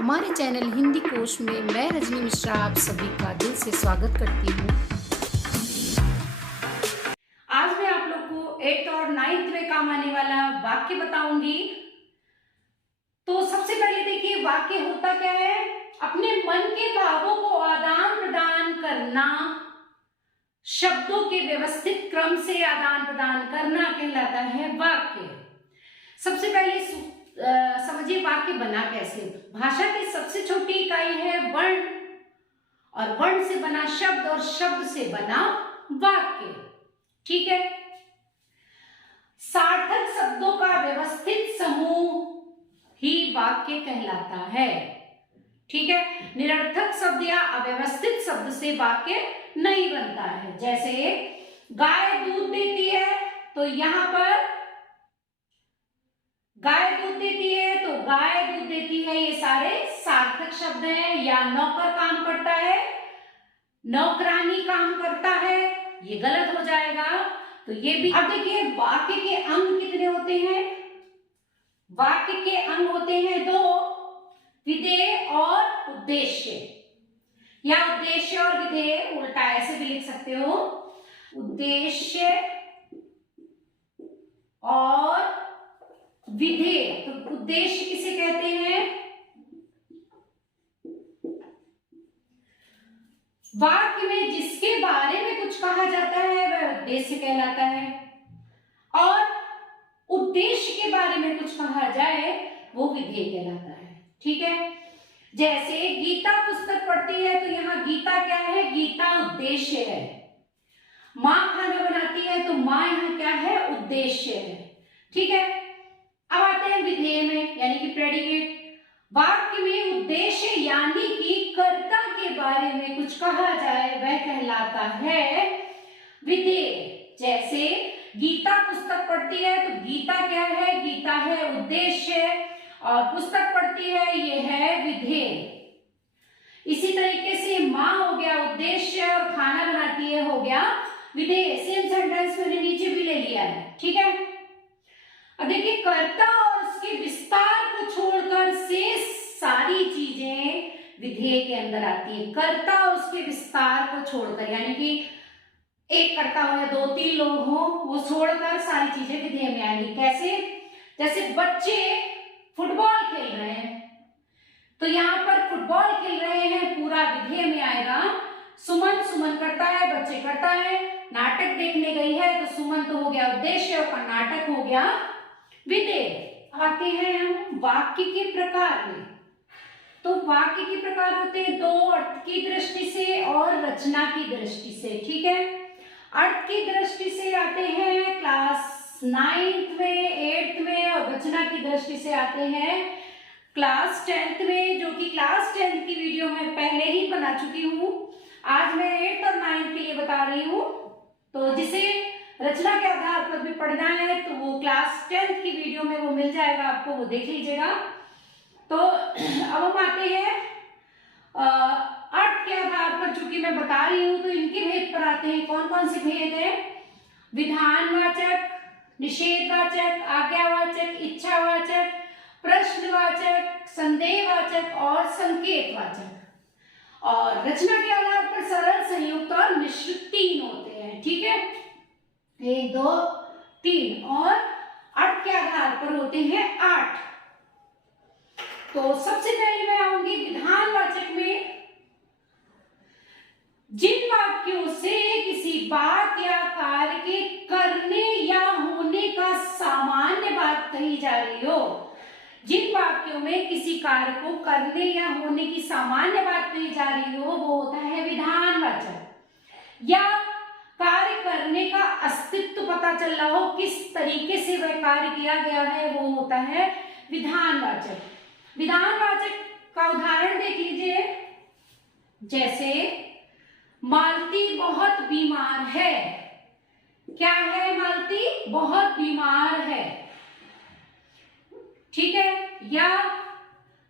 हमारे चैनल हिंदी कोश में मैं रजनी मिश्रा आप सभी का दिल से स्वागत करती हूँ। आज मैं आप लोग को 8th और 9th में काम आने वाला वाक्य बताऊंगी। तो सबसे पहले देखिए वाक्य होता क्या है। अपने मन के भावों को आदान प्रदान करना, शब्दों के व्यवस्थित क्रम से आदान प्रदान करना कहलाता है वाक्य। सबसे पहले समझिए वाक्य बना कैसे। भाषा की सबसे छोटी इकाई है वर्ण, और वर्ण से बना शब्द और शब्द से बना वाक्य। ठीक है। सार्थक शब्दों का व्यवस्थित समूह ही वाक्य कहलाता है। ठीक है। निरर्थक शब्द या अव्यवस्थित शब्द से वाक्य नहीं बनता है। जैसे गाय दूध देती है, तो यहां पर गाय दूध देती है, तो गाय दूध देती है, ये सारे सार्थक शब्द हैं। या नौकर काम करता है, नौकरानी काम करता है, ये गलत हो जाएगा। तो ये भी। अब देखिए वाक्य के अंग कितने होते हैं। वाक्य के अंग होते हैं दो, विधेय और उद्देश्य, या उद्देश्य और विधेय, उल्टा ऐसे भी लिख सकते हो। उद्देश्य और विधेय। तो उद्देश्य किसे कहते हैं। वाक्य में जिसके बारे में कुछ कहा जाता है वह उद्देश्य कहलाता है, और उद्देश्य के बारे में कुछ कहा जाए वो विधेय कहलाता है। ठीक है। जैसे गीता पुस्तक पढ़ती है, तो यहाँ गीता क्या है, गीता उद्देश्य है। माँ खाना बनाती है, तो माँ यहाँ क्या है, उद्देश्य है। ठीक है। अब आते हैं विधेय में, यानी कि प्रेडिकेट। वाक्य में उद्देश्य यानी कि कर्ता के बारे में कुछ कहा जाए वह कहलाता है विधेय। जैसे गीता पुस्तक पढ़ती है, तो गीता क्या है, गीता है उद्देश्य, और पुस्तक पढ़ती है ये है विधेय। इसी तरीके से माँ हो गया उद्देश्य, और खाना बनाती है हो गया विधेय। सेम सेंटेंस मैंने नीचे भी ले लिया है। ठीक है। अब देखिए कर्ता और उसके विस्तार को छोड़कर शेष सारी चीजें विधेय के अंदर आती है। कर्ता और उसके विस्तार को छोड़कर, यानी कि एक कर्ता हो या दो तीन लोग हो, वो छोड़कर सारी चीजें विधेय में आएंगी। कैसे। जैसे बच्चे फुटबॉल खेल रहे हैं, तो यहाँ पर फुटबॉल खेल रहे हैं पूरा विधेय में आएगा। सुमन, सुमन करता है, बच्चे करता है। नाटक देखने गई है, तो सुमन तो हो गया उद्देश्य और नाटक हो गया विधेय। आते हैं हम वाक्य के प्रकार में। तो वाक्य के प्रकार होते हैं दो, अर्थ की दृष्टि से और रचना की दृष्टि से। ठीक है। अर्थ की दृष्टि से आते हैं क्लास 9th में, 8th में, और रचना की दृष्टि से आते हैं क्लास 10th में, जो कि क्लास 10th की वीडियो में पहले ही बना चुकी हूँ। आज मैं 8th और 9th के लिए बता रही हूँ। तो जिसे रचना के आधार पर भी पढ़ना है तो वो क्लास 10th की वीडियो में वो मिल जाएगा आपको, वो देख लीजिएगा। तो अब हम आते हैं अर्थ के आधार पर, चूंकि मैं बता रही हूं तो इनके भेद पर आते हैं। कौन कौन से भेद है। विधानवाचक, निषेधवाचक, आज्ञावाचक, इच्छावाचक, प्रश्नवाचक, संदेहवाचक और संकेतवाचक। और रचना के आधार पर सरल, संयुक्त और मिश्रित 3 होते हैं। ठीक है। 1 2 3। और अर्थ के आधार पर होते हैं 8। तो सबसे पहले मैं आऊंगी विधानवाचक में। जिन वाक्यों से किसी बात या कार्य के करने या होने का सामान्य बात कही जा रही हो, जिन वाक्यों में किसी कार्य को करने या होने की सामान्य बात कही जा रही हो वो होता है विधानवाचक। या कार्य करने का अस्तित्व पता चल रहा हो, किस तरीके से वह कार्य किया गया है, वो होता है विधानवाचक। विधानवाचक का उदाहरण देख लीजिए। जैसे मालती बहुत बीमार है। क्या है, मालती बहुत बीमार है। ठीक है। या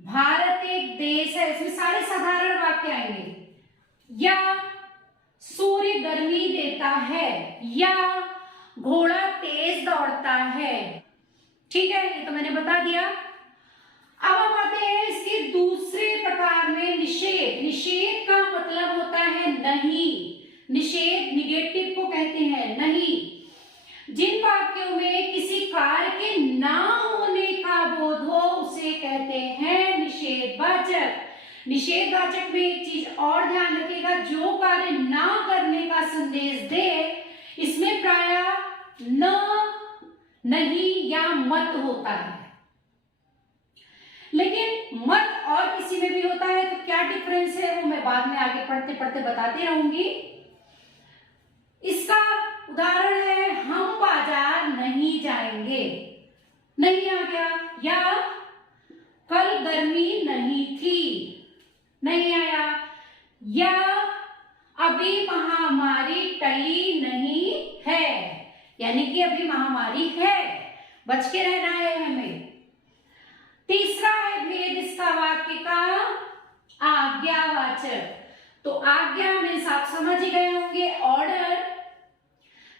भारत एक देश है, इसमें सारे साधारण वाक्य आएंगे। या सूर्य गर्मी देता है, या घोड़ा तेज दौड़ता है। ठीक है, ये तो मैंने बता दिया। अब हम आते हैं इसके दूसरे निषेधवाचक। निषेधवाचक में एक चीज और ध्यान रखिएगा, जो कार्य ना करने का संदेश दे, इसमें प्रायः न, नहीं या मत होता है। लेकिन मत और किसी में भी होता है, तो क्या डिफरेंस है वो मैं बाद में आगे पढ़ते पढ़ते बताती रहूंगी। इसका उदाहरण है, हम बाजार नहीं जाएंगे, नहीं आ गया। या कल गर्मी नहीं थी, नहीं आया। या अभी महामारी टली नहीं है, यानी कि अभी महामारी है, बच के रहना है हमें। तीसरा है भेद इसका वाक्य का, आज्ञावाचक। तो आज्ञा में आप समझ ही गए होंगे, ऑर्डर।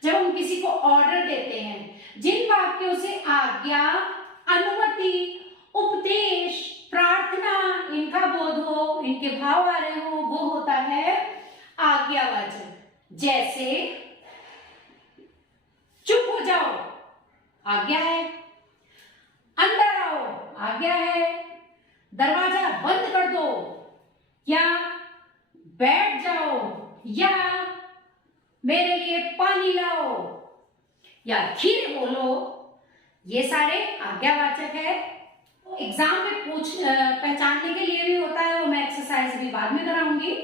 जब हम किसी को ऑर्डर देते हैं, जिन वाक्यों से आज्ञा, अनुमति, उपदेश, प्रार्थना इनका बोध हो, इनके भाव आ रहे हो, वो होता है आज्ञावाचक। जैसे चुप हो जाओ, आज्ञा है। अंदर आओ, आज्ञा है। दरवाजा बंद कर दो, या बैठ जाओ, या मेरे लिए पानी लाओ, या खीर बोलो, ये सारे आज्ञावाचक है। एग्जाम में पहचानने के लिए भी होता है, वो मैं एक्सरसाइज भी बाद में कराऊंगी।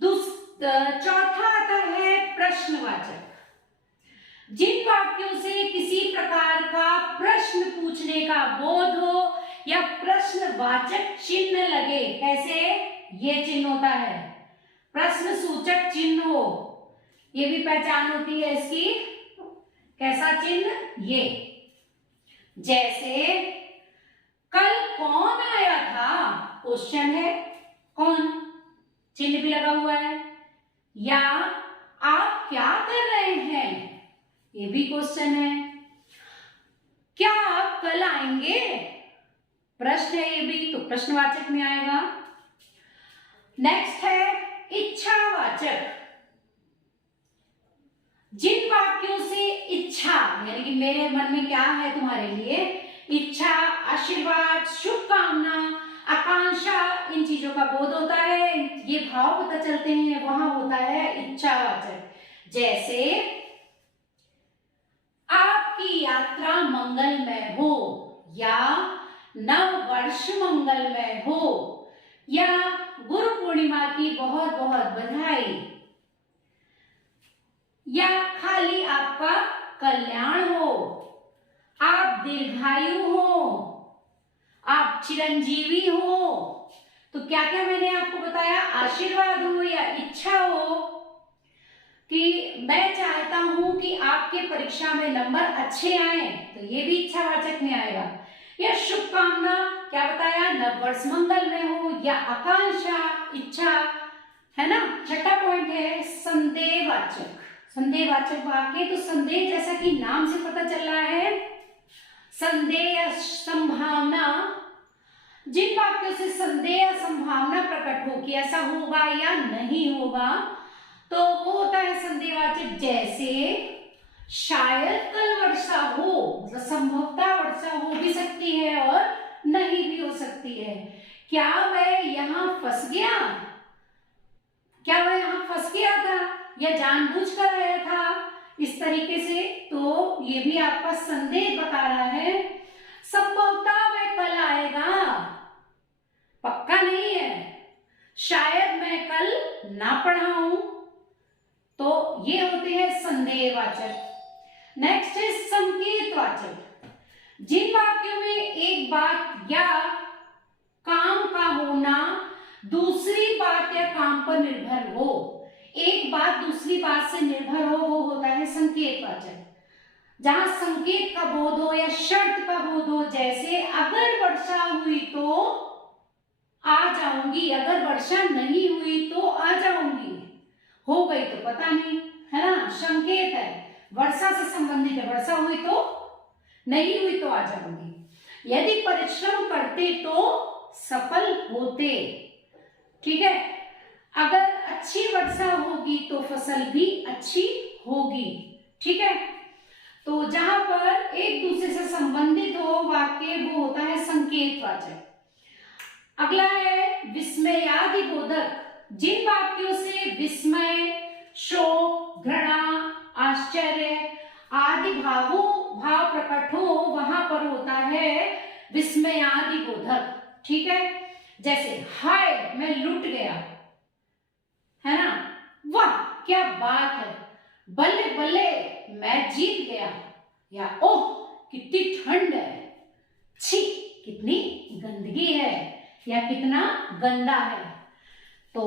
चौथा आता है प्रश्नवाचक। जिन वाक्यों से किसी प्रकार का प्रश्न पूछने का बोध हो या प्रश्नवाचक चिन्ह लगे, कैसे ये चिन्ह होता है, प्रश्न सूचक चिन्ह हो, ये भी पहचान होती है इसकी। कैसा चिन्ह, ये जैसे कल कौन आया था, क्वेश्चन है, कौन, चिन्ह भी लगा हुआ है। या आप क्या कर रहे हैं, ये भी क्वेश्चन है। क्या आप कल आएंगे, प्रश्न है, ये भी तो प्रश्नवाचक में आएगा। नेक्स्ट है इच्छावाचक। जिन वाक्यों से इच्छा, यानी कि मेरे मन में क्या है तुम्हारे लिए, इच्छा, आशीर्वाद, शुभकामना, आकांक्षा, इन चीजों का बोध होता है, ये भाव पता चलते हैं, वहां होता है इच्छावाचक। जैसे आपकी यात्रा मंगलमय हो, या नव वर्ष मंगलमय हो, या गुरु पूर्णिमा की बहुत बहुत बधाई, या खाली आपका कल्याण हो, आप दीर्घायु हो, आप चिरंजीवी हो। तो क्या क्या मैंने आपको बताया, आशीर्वाद हो या इच्छा हो कि मैं चाहता हूं कि आपके परीक्षा में नंबर अच्छे आए, तो ये भी इच्छावाचक में आएगा। या शुभकामना, क्या बताया, नववर्ष मंगल में हो, या आकांक्षा, इच्छा, है ना। छठा पॉइंट है संदेहवाचक। संदेहवाचक वाक्य, तो संदेह जैसा कि नाम से पता चल रहा है, संदेह, संभावना। जिन वाक्यों से संदेह, संभावना प्रकट हो कि ऐसा होगा या नहीं होगा, तो वो होता है संदेहवाचक। जैसे शायद कल वर्षा हो, मतलब संभवतः वर्षा हो भी सकती है और नहीं भी हो सकती है। क्या वह यहाँ फंस गया, क्या वह यहाँ फंस गया था, या जानबूझकर आया था, इस तरीके से, तो ये भी आपका संदेह बता रहा है। संभवतः वह कल आएगा, पक्का नहीं है, शायद मैं कल ना पढ़ाऊं, तो ये होते हैं संदेहवाचक। नेक्स्ट है संकेतवाचक। जिन वाक्यों में एक बात या काम का होना दूसरी बात या काम पर निर्भर हो, एक बात दूसरी बात से निर्भर हो, वो होता है संकेतवाचक। जहां संकेत का बोध हो या शर्त का बोध हो, जैसे अगर वर्षा हुई तो आ जाऊंगी, अगर वर्षा नहीं हुई तो आ जाऊंगी, हो गई तो पता नहीं, है ना, संकेत है, वर्षा से संबंधित है, वर्षा हुई तो, नहीं हुई तो आ जाऊंगी। यदि परिश्रम करते तो सफल होते, ठीक है। अगर अच्छी वर्षा होगी तो फसल भी अच्छी होगी, ठीक है। तो जहां पर एक दूसरे से संबंधित हो वाक्य, वो होता है संकेतवाचक। अगला है विस्मयादिबोधक। जिन वाक्यों से विस्मय, शोक, घृणा, आश्चर्य आदि भाव प्रकट हो वहां पर होता है विस्मयादिबोधक। ठीक है, जैसे हाय मैं लुट गया, है ना, वाह क्या बात है, बल्ले बल्ले मैं जीत गया, या ओह कितनी ठंड है, छी कितनी गंदगी है, या कितना गंदा है। तो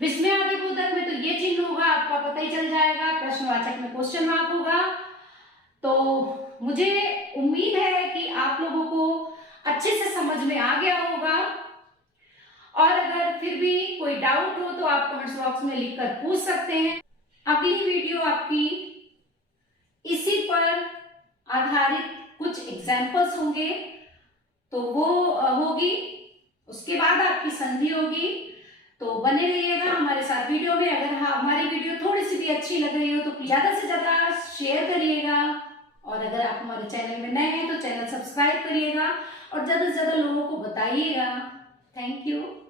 विस्मयादिबोधक में तो ये चिन्ह होगा, आपको पता ही चल जाएगा। प्रश्नवाचक में क्वेश्चन मार्क होगा। तो मुझे उम्मीद है कि आप लोगों को अच्छे से समझ में आ गया होगा, और अगर फिर भी कोई डाउट हो तो आप कमेंट्स बॉक्स में लिखकर पूछ सकते हैं। अगली वीडियो आपकी इसी पर आधारित कुछ एग्जाम्पल्स होंगे, तो वो होगी, उसके बाद आपकी संधि होगी। तो बने रहिएगा हमारे साथ वीडियो में। अगर हमारी वीडियो थोड़ी सी भी अच्छी लग रही हो तो ज्यादा से ज्यादा शेयर करिएगा, और अगर आप हमारे चैनल में नए हैं तो चैनल सब्सक्राइब करिएगा और ज्यादा से ज्यादा लोगों को बताइएगा। Thank you.